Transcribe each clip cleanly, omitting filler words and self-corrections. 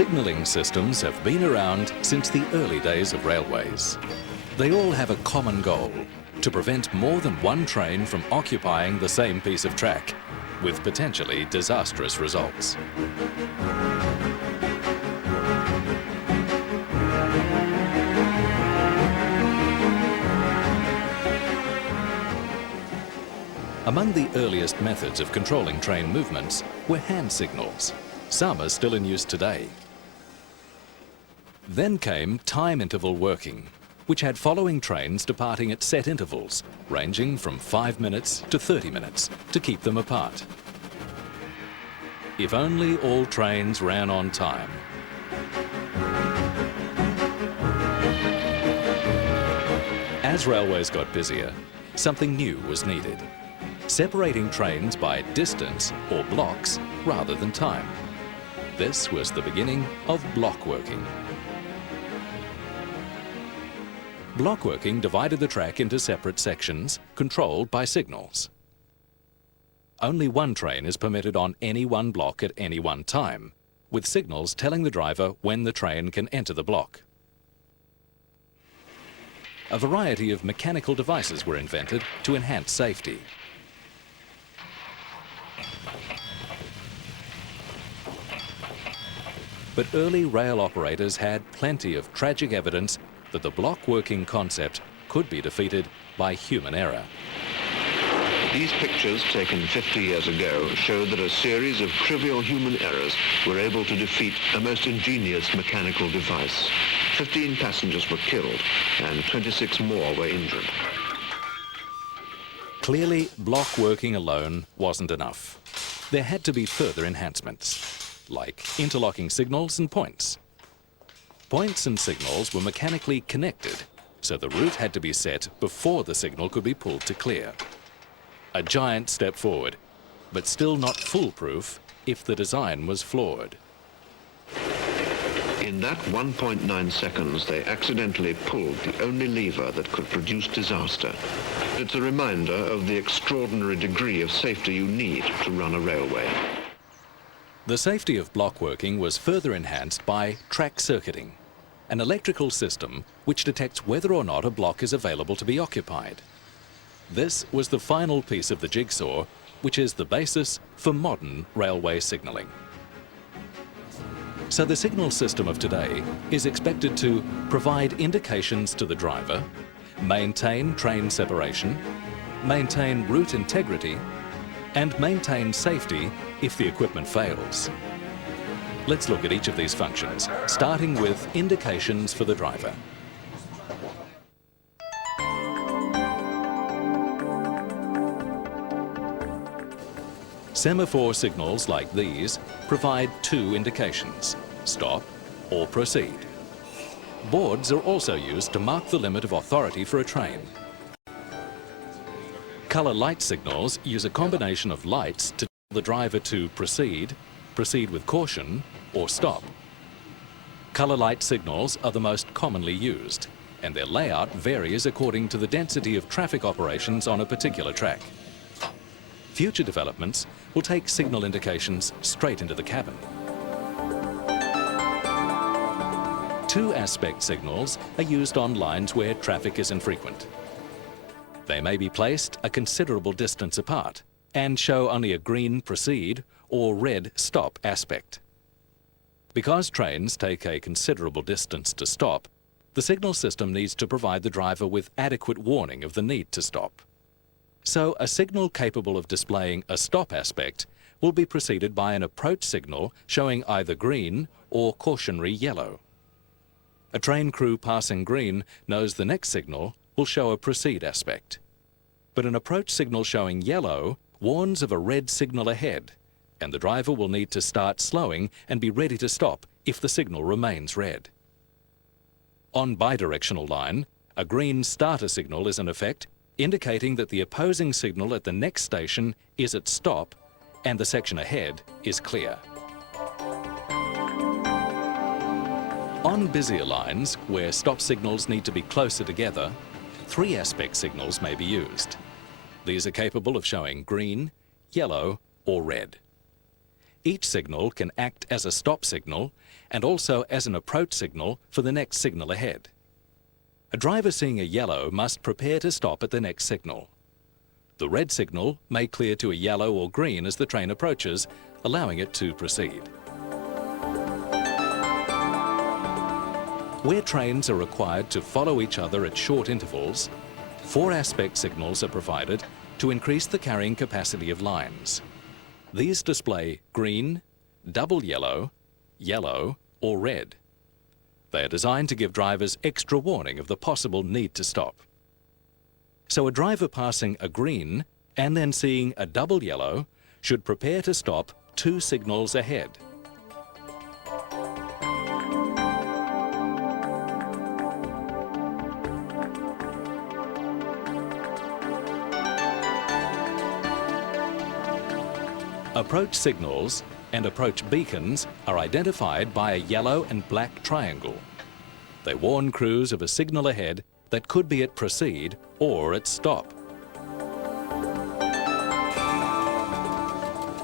Signalling systems have been around since the early days of railways. They all have a common goal: to prevent more than one train from occupying the same piece of track, with potentially disastrous results. Among the earliest methods of controlling train movements were hand signals. Some are still in use today. Then came time interval working, which had following trains departing at set intervals, ranging from 5 minutes to 30 minutes, to keep them apart. If only all trains ran on time. As railways got busier, something new was needed: separating trains by distance or blocks rather than time. This was the beginning of block working. Block working divided the track into separate sections, controlled by signals. Only one train is permitted on any one block at any one time, with signals telling the driver when the train can enter the block. A variety of mechanical devices were invented to enhance safety. But early rail operators had plenty of tragic evidence that the block working concept could be defeated by human error. These pictures, taken 50 years ago, showed that a series of trivial human errors were able to defeat a most ingenious mechanical device. 15 passengers were killed and 26 more were injured. Clearly, block working alone wasn't enough. There had to be further enhancements, like interlocking signals and points. Points and signals were mechanically connected, so the route had to be set before the signal could be pulled to clear. A giant step forward, but still not foolproof if the design was flawed. In that 1.9 seconds, they accidentally pulled the only lever that could produce disaster. It's a reminder of the extraordinary degree of safety you need to run a railway. The safety of block working was further enhanced by track circuiting, an electrical system which detects whether or not a block is available to be occupied. This was the final piece of the jigsaw, which is the basis for modern railway signalling. So the signal system of today is expected to provide indications to the driver, maintain train separation, maintain route integrity, and maintain safety if the equipment fails. Let's look at each of these functions, starting with indications for the driver. Semaphore signals like these provide two indications: stop or proceed. Boards are also used to mark the limit of authority for a train. Colour light signals use a combination of lights to tell the driver to proceed, proceed with caution, or stop. Colour light signals are the most commonly used, and their layout varies according to the density of traffic operations on a particular track. Future developments will take signal indications straight into the cabin. Two-aspect signals are used on lines where traffic is infrequent. They may be placed a considerable distance apart and show only a green proceed or red stop aspect. Because trains take a considerable distance to stop, the signal system needs to provide the driver with adequate warning of the need to stop. So a signal capable of displaying a stop aspect will be preceded by an approach signal showing either green or cautionary yellow. A train crew passing green knows the next signal will show a proceed aspect. But an approach signal showing yellow warns of a red signal ahead, and the driver will need to start slowing and be ready to stop if the signal remains red. On bidirectional line, a green starter signal is in effect, indicating that the opposing signal at the next station is at stop and the section ahead is clear. On busier lines, where stop signals need to be closer together, three-aspect signals may be used. These are capable of showing green, yellow, or red. Each signal can act as a stop signal and also as an approach signal for the next signal ahead. A driver seeing a yellow must prepare to stop at the next signal. The red signal may clear to a yellow or green as the train approaches, allowing it to proceed. Where trains are required to follow each other at short intervals, 4 aspect signals are provided to increase the carrying capacity of lines. These display green, double yellow, yellow or red. They are designed to give drivers extra warning of the possible need to stop. So a driver passing a green and then seeing a double yellow should prepare to stop 2 signals ahead. Approach signals and approach beacons are identified by a yellow and black triangle. They warn crews of a signal ahead that could be at proceed or at stop.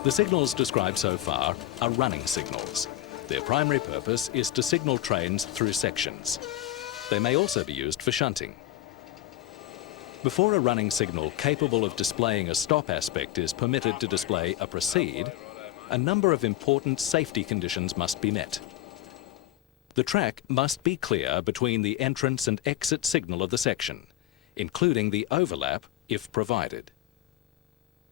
The signals described so far are running signals. Their primary purpose is to signal trains through sections. They may also be used for shunting. Before a running signal capable of displaying a stop aspect is permitted to display a proceed, a number of important safety conditions must be met. The track must be clear between the entrance and exit signal of the section, including the overlap if provided.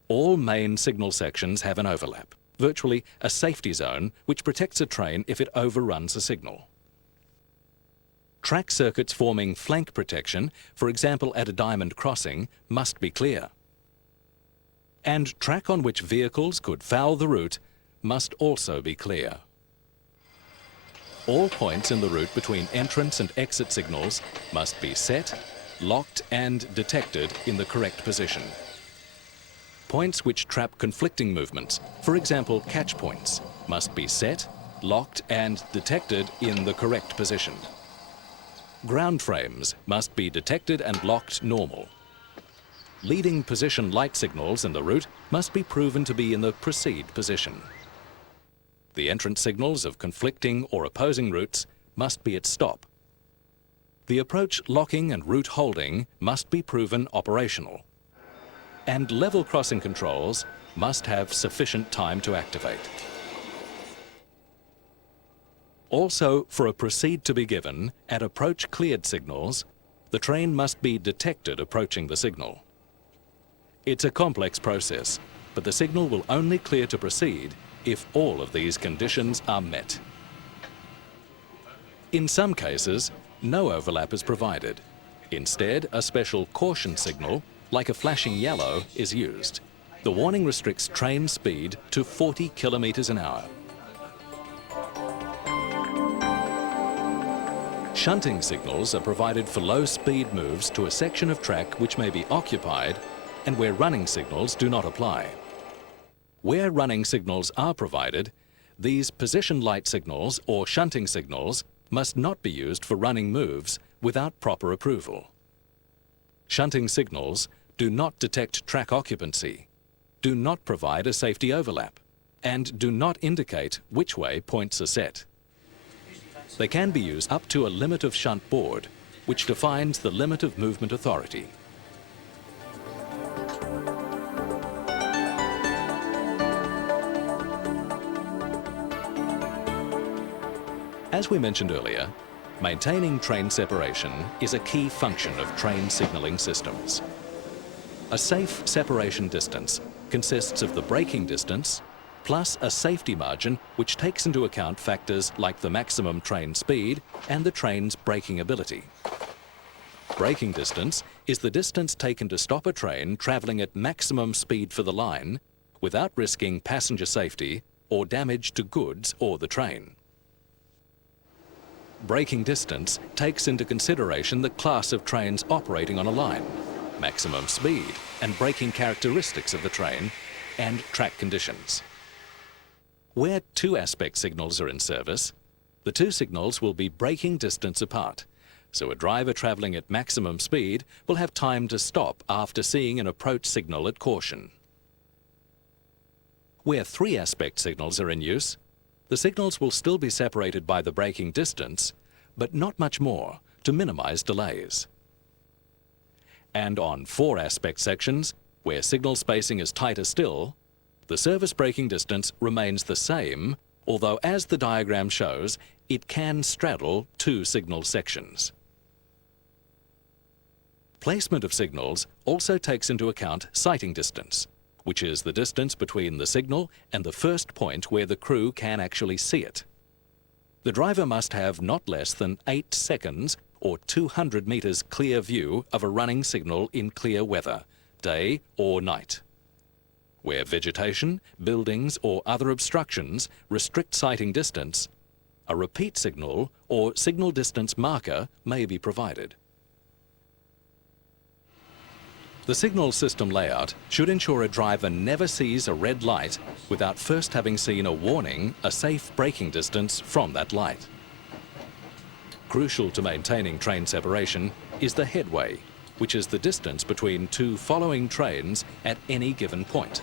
All main signal sections have an overlap, virtually a safety zone which protects a train if it overruns a signal. Track circuits forming flank protection, for example at a diamond crossing, must be clear. And track on which vehicles could foul the route must also be clear. All points in the route between entrance and exit signals must be set, locked and detected in the correct position. Points which trap conflicting movements, for example catch points, must be set, locked and detected in the correct position. Ground frames must be detected and locked normal. Leading position light signals in the route must be proven to be in the proceed position. The entrance signals of conflicting or opposing routes must be at stop. The approach locking and route holding must be proven operational. And level crossing controls must have sufficient time to activate. Also, for a proceed to be given at approach cleared signals, the train must be detected approaching the signal. It's a complex process, but the signal will only clear to proceed if all of these conditions are met. In some cases, no overlap is provided. Instead, a special caution signal, like a flashing yellow, is used. The warning restricts train speed to 40 kilometers an hour. Shunting signals are provided for low-speed moves to a section of track which may be occupied and where running signals do not apply. Where running signals are provided, these position light signals or shunting signals must not be used for running moves without proper approval. Shunting signals do not detect track occupancy, do not provide a safety overlap, and do not indicate which way points are set. They can be used up to a limit of shunt board, which defines the limit of movement authority. As we mentioned earlier, maintaining train separation is a key function of train signalling systems. A safe separation distance consists of the braking distance plus a safety margin which takes into account factors like the maximum train speed and the train's braking ability. Braking distance is the distance taken to stop a train travelling at maximum speed for the line without risking passenger safety or damage to goods or the train. Braking distance takes into consideration the class of trains operating on a line, maximum speed and braking characteristics of the train, and track conditions. Where 2 aspect signals are in service, the 2 signals will be braking distance apart, so a driver travelling at maximum speed will have time to stop after seeing an approach signal at caution. Where three-aspect signals are in use, the signals will still be separated by the braking distance, but not much more, to minimize delays. And on four-aspect sections, where signal spacing is tighter still, the service braking distance remains the same, although as the diagram shows, it can straddle two signal sections. Placement of signals also takes into account sighting distance, which is the distance between the signal and the first point where the crew can actually see it. The driver must have not less than 8 seconds or 200 metres clear view of a running signal in clear weather, day or night. Where vegetation, buildings or other obstructions restrict sighting distance, a repeat signal or signal distance marker may be provided. The signal system layout should ensure a driver never sees a red light without first having seen a warning, a safe braking distance from that light. Crucial to maintaining train separation is the headway, which is the distance between two following trains at any given point.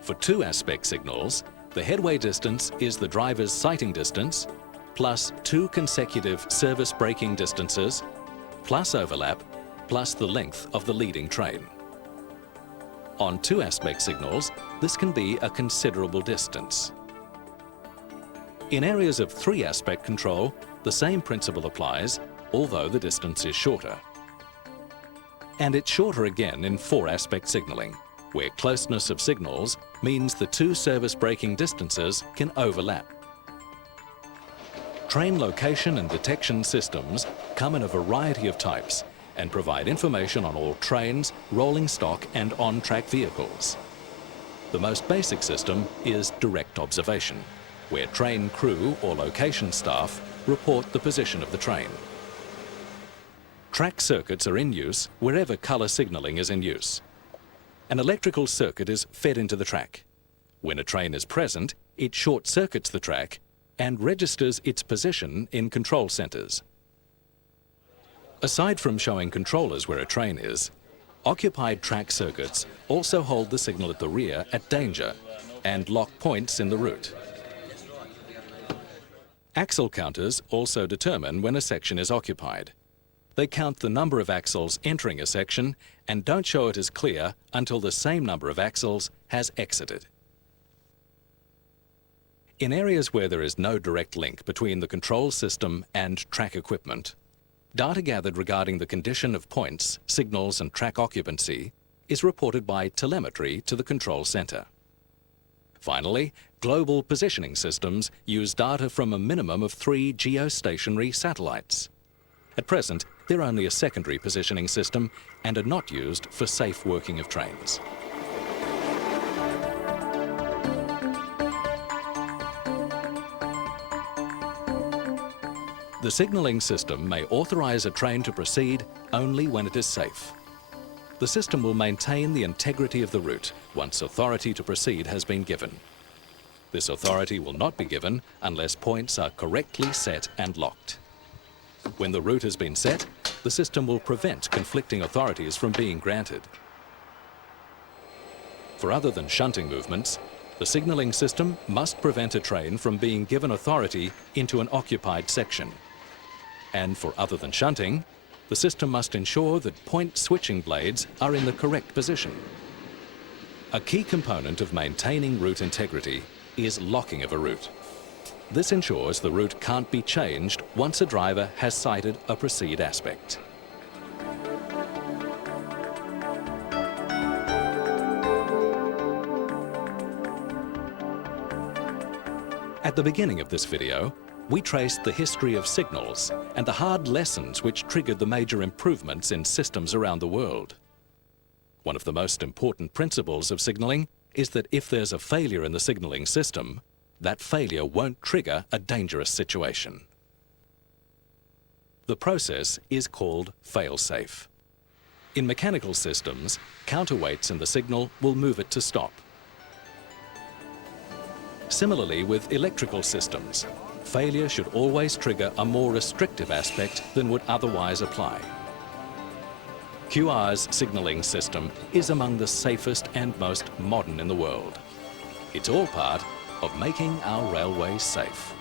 For two-aspect signals, the headway distance is the driver's sighting distance plus 2 consecutive service braking distances plus overlap plus the length of the leading train. On two-aspect signals, this can be a considerable distance. In areas of three-aspect control, the same principle applies, although the distance is shorter. And it's shorter again in four-aspect signalling, where closeness of signals means the two service braking distances can overlap. Train location and detection systems come in a variety of types and provide information on all trains, rolling stock and on-track vehicles. The most basic system is direct observation, where train crew or location staff report the position of the train. Track circuits are in use wherever colour signalling is in use. An electrical circuit is fed into the track. When a train is present, it short-circuits the track and registers its position in control centres. Aside from showing controllers where a train is, occupied track circuits also hold the signal at the rear at danger and lock points in the route. Axle counters also determine when a section is occupied. They count the number of axles entering a section and don't show it as clear until the same number of axles has exited. In areas where there is no direct link between the control system and track equipment, data gathered regarding the condition of points, signals and track occupancy is reported by telemetry to the control centre. Finally, global positioning systems use data from a minimum of 3 geostationary satellites. At present, they're only a secondary positioning system and are not used for safe working of trains. The signalling system may authorise a train to proceed only when it is safe. The system will maintain the integrity of the route once authority to proceed has been given. This authority will not be given unless points are correctly set and locked. When the route has been set, the system will prevent conflicting authorities from being granted. For other than shunting movements, the signalling system must prevent a train from being given authority into an occupied section. And for other than shunting, the system must ensure that point switching blades are in the correct position. A key component of maintaining route integrity is locking of a route. This ensures the route can't be changed once a driver has sighted a proceed aspect. At the beginning of this video, we traced the history of signals and the hard lessons which triggered the major improvements in systems around the world. One of the most important principles of signalling is that if there's a failure in the signalling system, that failure won't trigger a dangerous situation. The process is called fail-safe. In mechanical systems, counterweights in the signal will move it to stop. Similarly with electrical systems, failure should always trigger a more restrictive aspect than would otherwise apply. QR's signalling system is among the safest and most modern in the world. It's all part of making our railways safe.